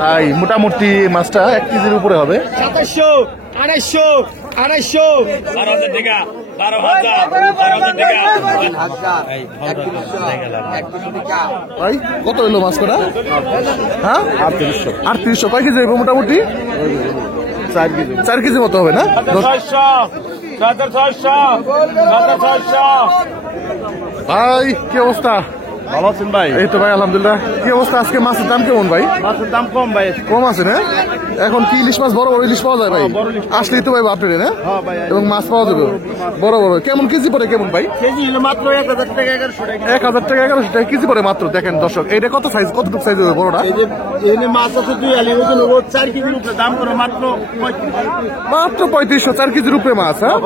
ভাই মোটামুটি মাছটা 1 কেজির উপরে হবে। 2700, 250, 250, 12,000 টাকা, 12,000, 12,000 টাকা। ভাই কত হলো মাছ কটা? হ্যাঁ 3800। কয় কেজি হবে মোটামুটি? 4 কেজি মতো হবে না? 6,600, ভাই কি অবস্থা? ভালো আছেন ভাই? এই তো ভাই আলহামদুলিল্লাহ। কি অবস্থা? আজকে মাছের দাম কেমন ভাই? মাছের দাম কম ভাই। কম আছে না? এখন কি ইলিশ মাছ বড় বড় ইলিশ পাওয়া যায় ভাই? আসলেই তো ভাই বাপরে না? এবং মাছ পাওয়া যাবে বড় বড়। কেমন কেজি পড়ে কেমন ভাই? কেজি মাত্র 1,000 টাকা, 1100 টাকা। 1,000 টাকা 1100 টাকা কেজি পড়ে মাত্র। দেখেন দর্শক, এটা কত সাইজ, কতটুকু সাইজ হবে বড়টা? এই যে এনে মাছ আছে 2 আলি, ওজন হবে 4 কেজির উপরে, দাম করে মাত্র 35। মাত্র 3500, 4 কেজির উপরে মাছ। হ্যাঁ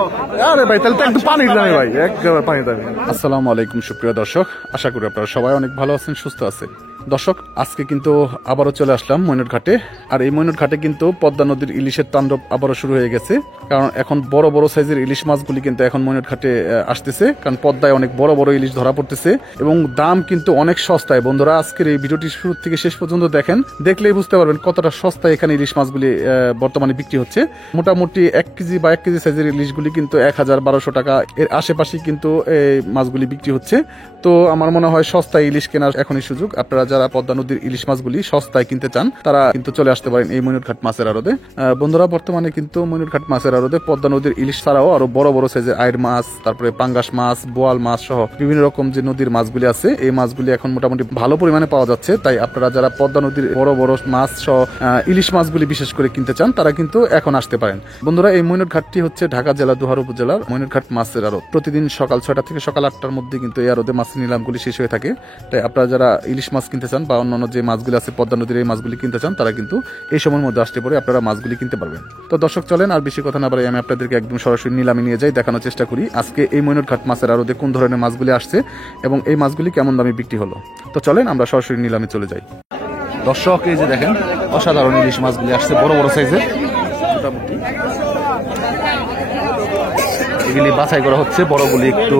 আরে ভাই তাহলে তো একদম পানির দামে ভাই, একবারে পানির দামে। আসসালামু আলাইকুম সুপ্রিয় দর্শক, আশা করি আপনারা সবাই অনেক ভালো আছেন, সুস্থ আছেন। দর্শক আজকে কিন্তু আবারও চলে আসলাম মইনুট ঘাটে। আর এই মইনুট ঘাটে কিন্তু পদ্মা নদীর ইলিশের তাণ্ডব আবারও শুরু হয়ে গেছে। কারণ এখন বড় বড় সাইজের ইলিশ মাছগুলি কিন্তু এখন মইনুট ঘাটে আসতেছে, কারণ পদ্মায় অনেক বড় বড় ইলিশ ধরা পড়তেছে এবং দাম কিন্তু অনেক সস্তায়। বন্ধুরা আজকের এই ভিডিওটি শুরু থেকে শেষ পর্যন্ত দেখেন, দেখলেই বুঝতে পারবেন কতটা সস্তায় এখানে ইলিশ মাছগুলি বর্তমানে বিক্রি হচ্ছে। মোটামুটি 1 কেজি বা 1 কেজি সাইজের ইলিশগুলি কিন্তু 1,000-1,200 টাকা এর আশেপাশেই কিন্তু এই মাছগুলি বিক্রি হচ্ছে। তো আমার মনে হয় সস্তায় ইলিশ কেনার এখনই সুযোগ। আপনারা যারা পদ্মা নদীর ইলিশ মাছগুলি সস্তায় কিনতে চান তারা কিন্তু চলে আসতে পারেন এই মইনুট ঘাট মাছের আড়তে। বন্ধুরা বর্তমানে কিন্তু মইনুট ঘাট মাছের আড়তে পদ্মা নদীর ইলিশ ছাড়াও আরো বড় বড় সাইজের আইর মাছ, তারপরে পাঙ্গাস মাছ, বোয়াল মাছ সহ বিভিন্ন রকম যে নদীর মাছগুলি আছে এই মাছগুলি এখন মোটামুটি ভালো পরিমাণে পাওয়া যাচ্ছে। তাই আপনারা যারা পদ্মা নদীর বড় বড় মাছ সহ ইলিশ মাছগুলি বিশেষ করে কিনতে চান তারা কিন্তু এখন আসতে পারেন। বন্ধুরা এই মইনুট ঘাটটি হচ্ছে ঢাকা জেলা দোহার উপজেলার মইনুট ঘাট মাছের আড়ত। প্রতিদিন সকাল 6টা থেকে সকাল 8টার মধ্যে কিন্তু এই আড়তে মাছের নিলামগুলি শেষ হয়ে থাকে। তাই আপনারা যারা ইলিশ মাছ কিনতে চান বা অন্যান্য যে মাছগুলি আছে পদ্মা নদীর এই মাছগুলি কিনতে চান তারা কিন্তু এই সময়ের মধ্যে আসতে পারে আপনারা মাছগুলি কিনতে পারবেন। তো দর্শক চলেন আর বেশি কথা না বলে আমি আপনাদেরকে একদম সরাসরি নিলামে নিয়ে যাই, দেখানোর চেষ্টা করি আজকে এই মইনুট ঘাট মাছের আড়তে কোন ধরনের মাছগুলি আসছে এবং এই মাছগুলি কেমন দামে বিক্রি হলো। তো চলেন আমরা সরাসরি নিলামে চলে যাই। দর্শক এই যে দেখেন অসাধারণ ইলিশ মাছগুলি আসছে বড় বড় সাইজের। মোটামুটি এগুলি বাছাই করা হচ্ছে, বড়গুলি একটু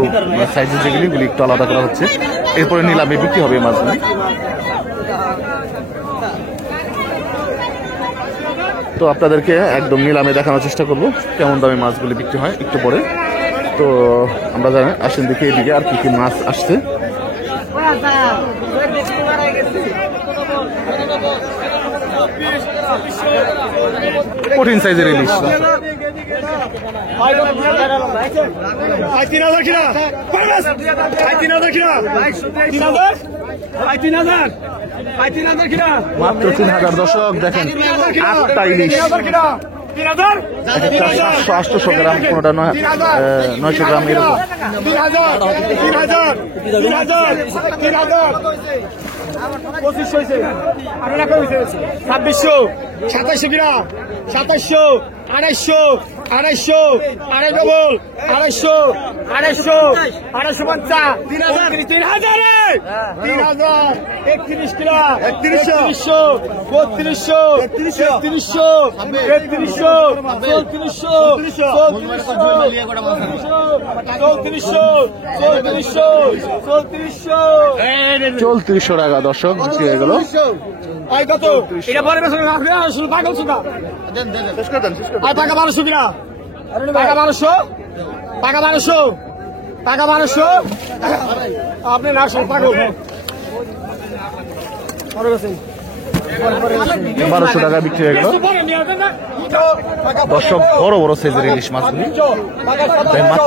সাইজের যেগুলি একটু আলাদা করা হচ্ছে, এরপরে নিলামে বিক্রি হবে এই মাছগুলি। তো আপনাদেরকে একদম নিলামে দেখানোর চেষ্টা করব কেমন দামে মাছগুলি বিক্রি হয় একটু পরে। তো আমরা জানেন আসেন দেখি এদিকে আর কি কি মাছ আসছে। কঠিন সাইজের ইলিশ মাত্র 3,000। দর্শক দেখেন 8টা ইলিশ, 700-800 গ্রাম, কোনোটা 900 গ্রাম এরকম। 2600, 2700 গ্রাম, 2700, 250, 250, 250, 250, 250, 3,000, 3,000, 31 গ্রাম, 3100, 3200, 3300, 3300, 3400, 3400 টাকা দর্শক বিক্রি হয়ে গেল। টাকা 1200 কিনা, টাকা 1200, টাকা 1200, টাকা 1200, আপনি না সব পাগল 1200 টাকা বিক্রি হয়ে গেল। দর্শক বড় বড় সাইজের ইলিশ মাছগুলি মাত্র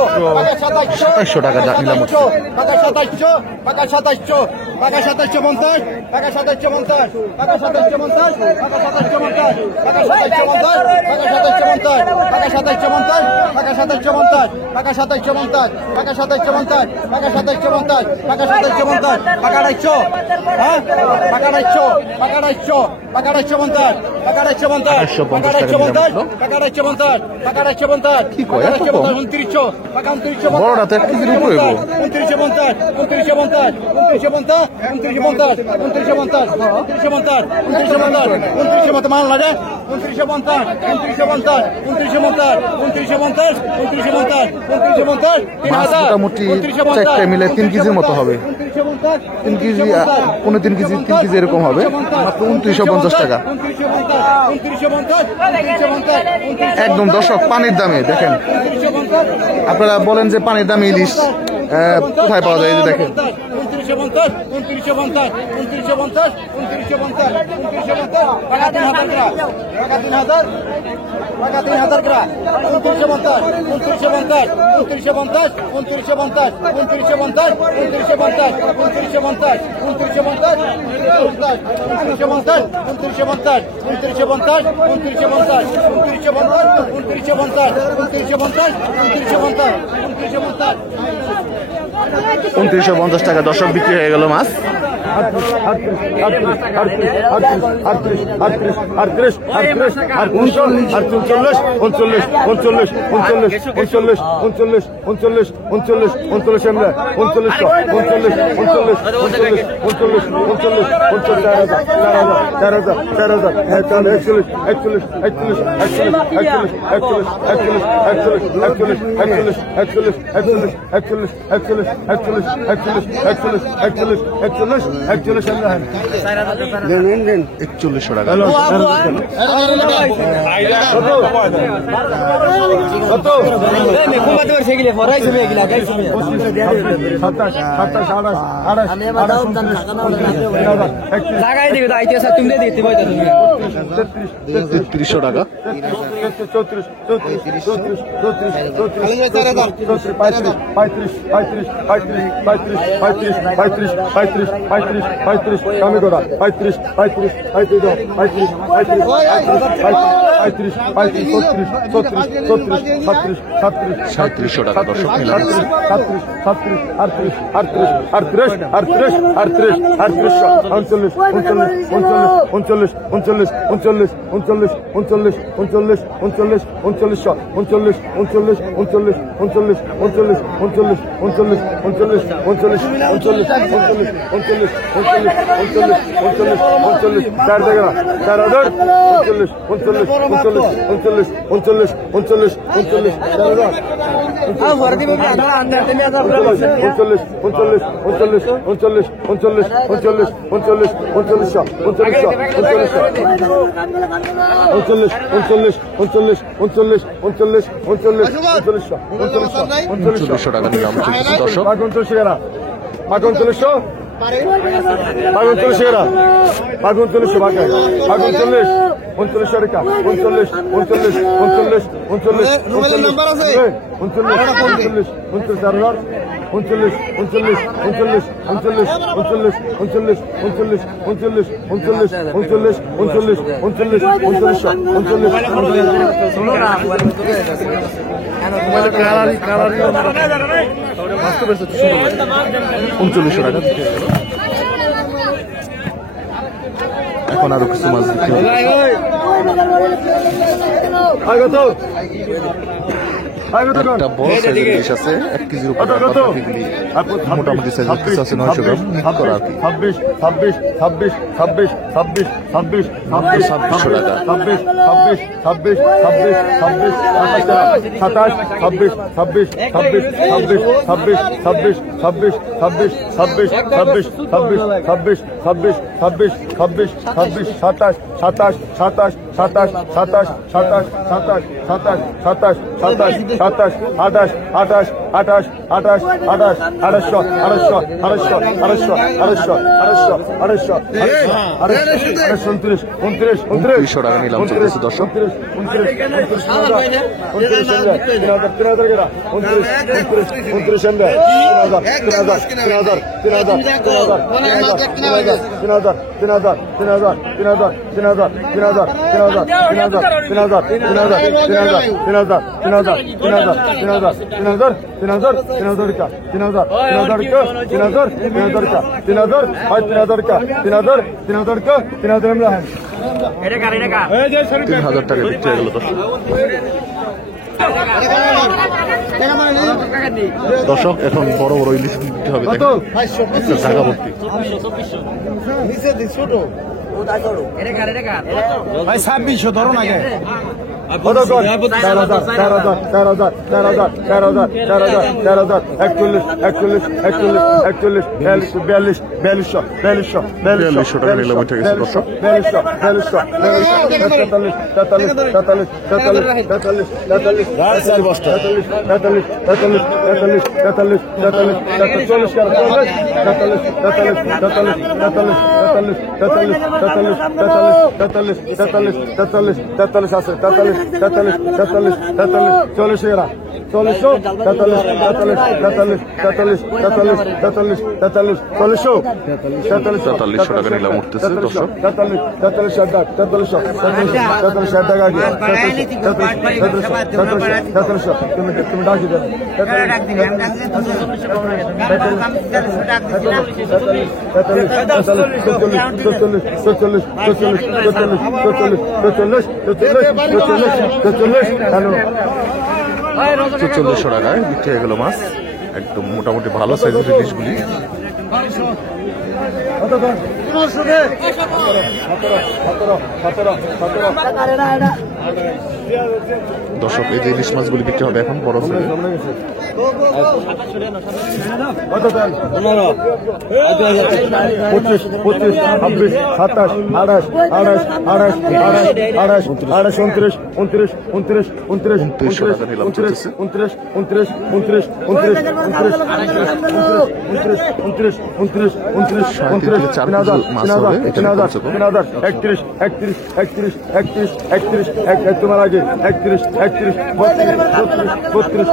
2700 টাকা নিলাম হচ্ছে। টাকা 2700, টাকা 2700, টাকা 2750, টাকা 2750, টাকা 2750, টাকা 2750, টাকা 2750, টাকা 2750, টাকা 2750, টাকা 2750, টাকা 2750, টাকা 2750, টাকা 2750, টাকা 2750, টাকা 250, হ্যাঁ টাকা 250, টাকা 250, টাকা 250, টাকা 250, টাকা 250, টাকা 250, টাকা 250, কি কয় এত কম? 2900, টাকা 2900, বড়টা তো 1 কেজির উপরে গো। 2950, 2950, 2950, 2950, 2950, 2950, 2950, 2950 মাল লাগে 2950, 2950, 2950, 2950, 2950, 2950, মাছ 3000, মোটামুটি 4টে মিলে 3 কেজির মতো হবে। 3 কেজি 3.5 কেজি 3 কেজি এরকম হবে মাত্র 2950 টাকা। একদম দর্শক পানির দামে দেখেন, আপনারা বলেন যে পানির দামে ইলিশ কোথায় পাওয়া যায়, এই যে দেখেন 2950 টাকা দর্শক বিক্রি হয়ে গেল মাছ। এখন আরো কিছু মাছ বিক্রি হবে। একটা বড় সাইজের ইলিশ আছে 1 কেজির উপরে, মোটামুটি সাইজের কিছু আছে 900 গ্রাম নিট করা আর কি। 2600 টাকা নিলাম চলতেছে দর্শক। টাকা বিক্রি হয়ে গেল দর্শক। এখন বড় বড় ইলিশ দিতে হবে জায়গা ভর্তি। ভাই 2600 ধরো না। কতক্ষণ 4,000 4,000 4,000 4,000 4,000 4,000 4,000 41 41 41 41 42 42 42 4200 টাকা নিলাম উঠে গেছে দর্শক। 42 42 43 43 43 43 43 টাকা নিলাম উঠতেছে দর্শক। তুমি ডাকি দেন চল্লিশশো টাকায় বিক্রি হয়ে গেল মাছ, একদম মোটামুটি ভালো সাইজের ইলিশগুলি। দর্শক এই যে ইলিশ মাছগুলি বিক্রি হবে এখন বড় সাইজের। 25 25 26 27 28 28 28 28 28 29 29 29 29 2900 টাকা নিলাম চলতেছে। 29 29 29 29 29 29 তোমার আগে 31 31 32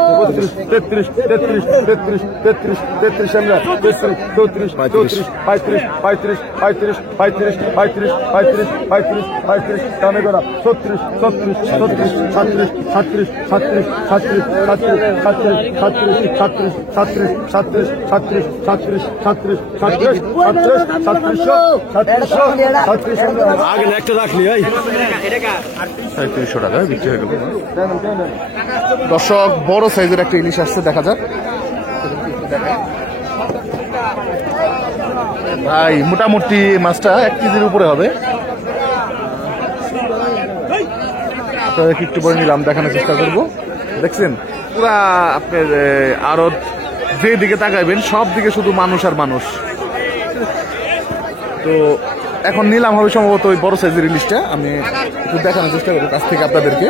33 33 33 33 33 আমরা 34 34 35 35 35 35 35 35 35 দামে করা 36 37 37 37 37 37 37 37 37 37 37 37 ৩০০ টাকায় বিক্রি হয়ে গেল। দর্শক বড় সাইজের একটা ইলিশ আসছে, দেখা যাক ভাই। মোটামুটি মাছটা 1 কেজির উপরে হবে। আপনাদেরকে একটু পরে নিলাম, দেখানোর চেষ্টা করব। দেখছেন পুরা আপনার আরো যেদিকে তাকাইবেন সব দিকে শুধু মানুষ আর মানুষ। তো এখন নিলাম হবে সম্ভবত ওই বড় সাইজের ইলিশটা, আমি একটু দেখানোর চেষ্টা করবো কাছ থেকে আপনাদেরকে।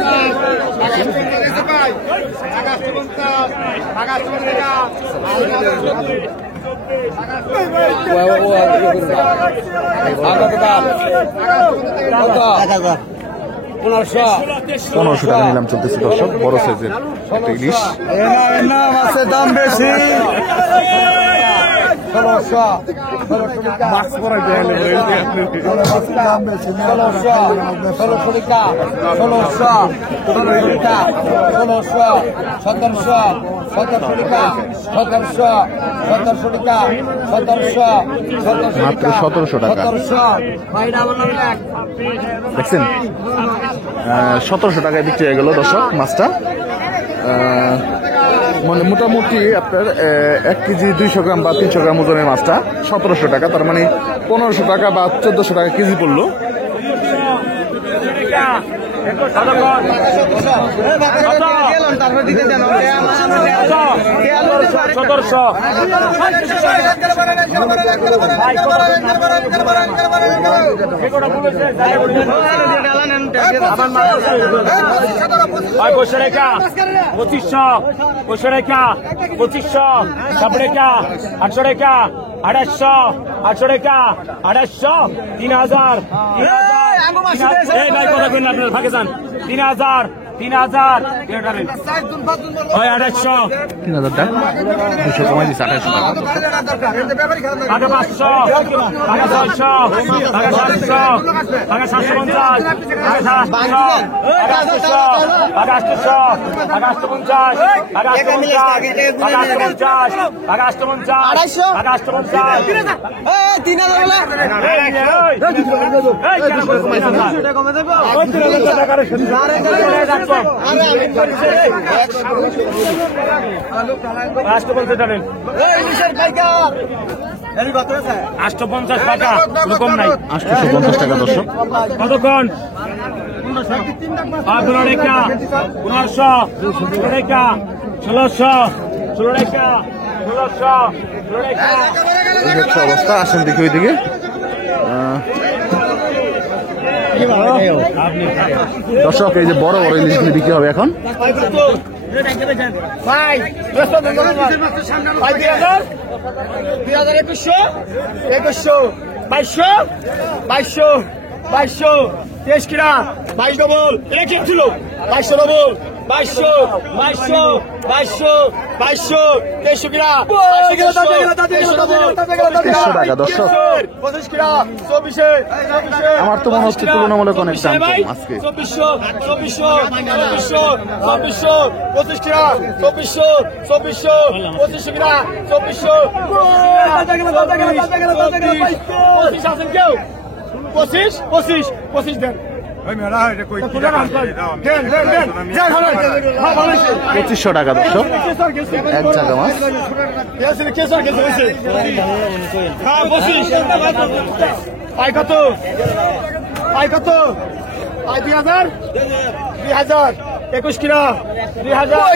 পনেরোশো টাকা নিলাম চলতেছে দর্শক, বড় সাইজের একটা ইলিশ। মাছের দাম বেশি। মাত্র 1700 টাকা দেখছেন, 1700 টাকায় বিক্রি হয়ে গেল দর্শক মাছটা। মানে মোটামুটি আপনার 1 কেজি 200 গ্রাম বা 300 গ্রাম ওজনের মাছটা 1700 টাকা, তার মানে 1500 টাকা বা 1400 টাকা কেজি পড়লো। পঁচিশশো টাকা 2500 সব টাকা 800 টাকা 850 800 টাকা 850 3000 এই ভাই কথা কইন আপনার ভাগে যান 3000 3000 ওই 800 3000 টাকা 200 কমাই দিচ্ছে 2800 টাকা। টাকা 500 টাকা 600 টাকা 700 টাকা 750 টাকা 700 টাকা 800 টাকা 800 টাকা 850 টাকা 850 টাকা 850 টাকা 850 টাকা 850 টানেন 850 টাকা কম নাই 850 টাকা দর্শক। কতক্ষণ 15 টাকা 1500 16 টাকা 1600 16 টাকা 1600 16 টাকা এই হচ্ছে অবস্থা। আসেন দেখি ওইদিকে। দর্শক এই যে বড় বড় ইলিশগুলি বিক্রি হবে এখন। ভাই 2100 2200 2200 তেইশ কিনা 22 ডবল এটা কি ছিল 2200 ডবল 2200 2300 কিনা 300 টাকা দর্শক। 25 কিনা 24 আমার তো মনে হচ্ছে তুলনামূলক অনেক দাম কম আজকে। 2400 25 কিনা 2400 কিনা 2400 আছেন কেউ 25 দেন 2500 টাকা দর্শক এক জায়গা মাছ। আয় কত 2000 21 কিনা 2000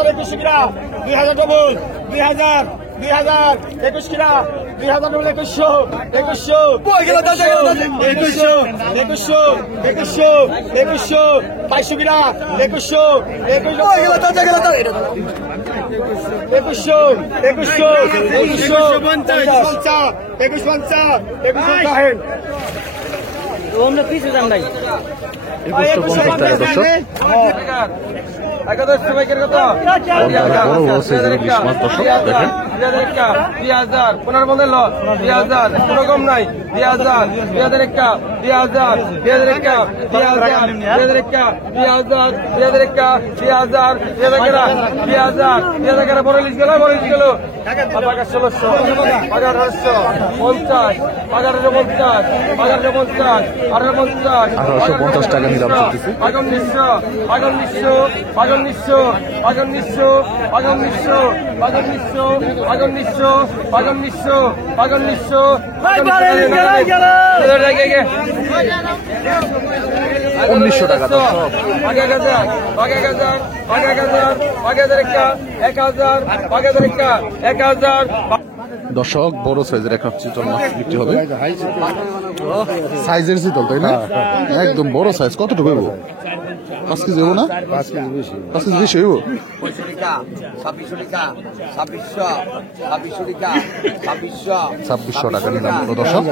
21 কিনা 2000 ডবল 2000 21 কিনা 2000 ডবল 2100 2200 কিনা 2150 টাকা দর্শক। বড় বড় সাইজের ইলিশ মাছ দর্শক দেখেন। 2000 15 2000 কোনো কম নাই 2000 বড় ইলিশ গেল 1600 1850 1850 টাকা নিলাম করতেছি। 1900 টাকা দর্শক। দর্শক বড় সাইজের একটা চিতল মাছ বিক্রি হবে। সাইজের চিতল তাই না? একদম বড় সাইজ। কতটুকু হইব? 5 কেজি হইব না? 5 কেজি বেশি হইব। 2600 টাকা নিলাম দর্শক।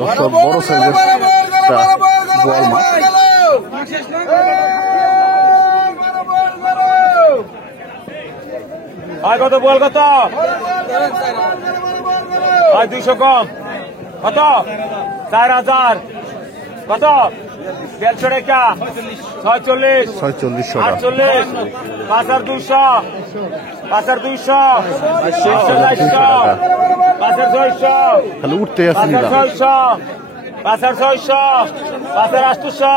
দর্শক বড় সাইজের বোয়াল মাছ। আয় কত বল কত 200 কম কত 4000 কত 150 টাকা 46 4600 টাকা। 48 5200 5200 খালি উঠতে আসছি নিলাম। 5600 5800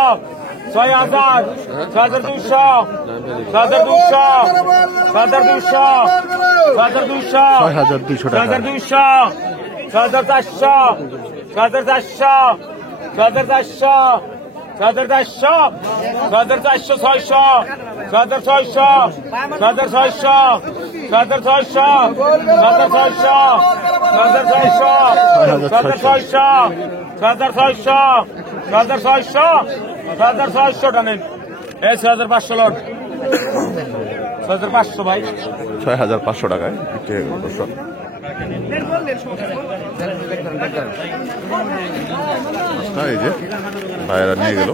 6000 6200 6200 6200 6200 6200 টাকা। 6400 6400 6400 6400 6400 6400 টানেন 6500 লট 6500 ভাই 6500 টাকায় বিক্রি হয়ে গেল দর্শক। এই যে ভাইয়েরা নিয়ে গেল।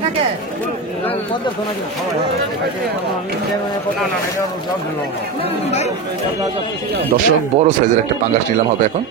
দর্শক বড় সাইজের একটা পাঙ্গাস নিলাম হবে এখন।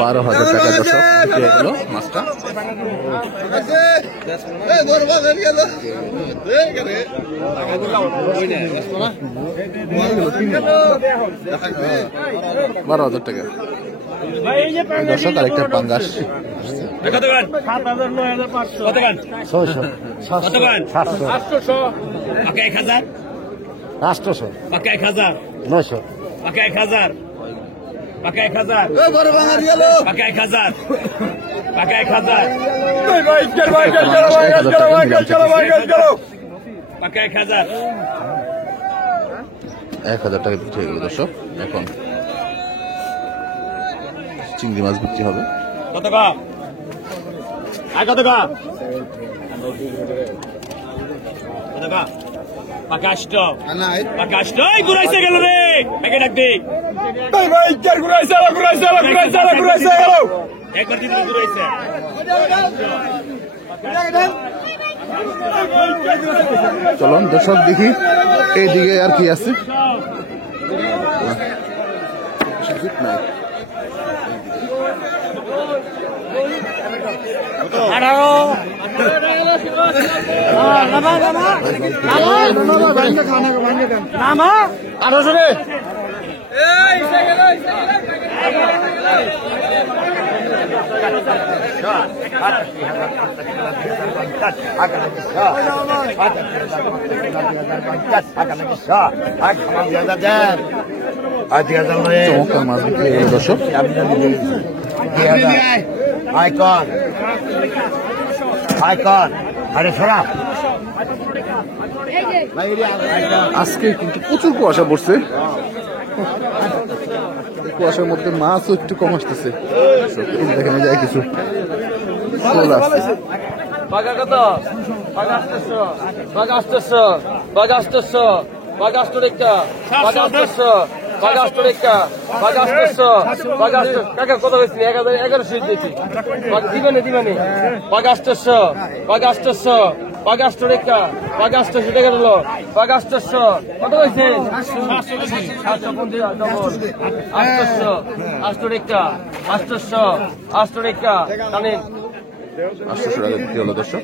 বারো হাজার টাকা দর্শক বিক্রি হয়ে গেল মাছটা। বারো হাজার টাকা দর্শক আরেকটা পাঙ্গাস। এক হাজার টাকা বিক্রি হয়ে গেল দর্শক। এখন চিংড়ি মাছ বিক্রি হবে। চলুন দর্শক দেখি এইদিকে আর কি আছে। চমৎকার মাছ বিক্রি হয়ে গেল দর্শক। আজকে কিন্তু প্রচুর কুয়াশা পড়ছে, কুয়াশার মধ্যে মাছও একটু কম আসতেছে। দেখেন যায় কিছু শোল আছে। বাঘা কত? বাঘা 800, বাঘা 800, বাঘা 800, বাঘা 800, বাঘা 800, বাঘা 800, বাঘা 800, বাঘা 800 কাকা কত হয়েছে? 1100 দিয়েছি। দিবানে বাঘা 800, বাঘা 800, বাঘা 800, বাঘা 800 টাকা দিল। বাঘা 800 কত হয়েছে? 750 ডবল 800, 800, 800 টাকা টানেন। 800 টাকা বিক্রি হলো দর্শক।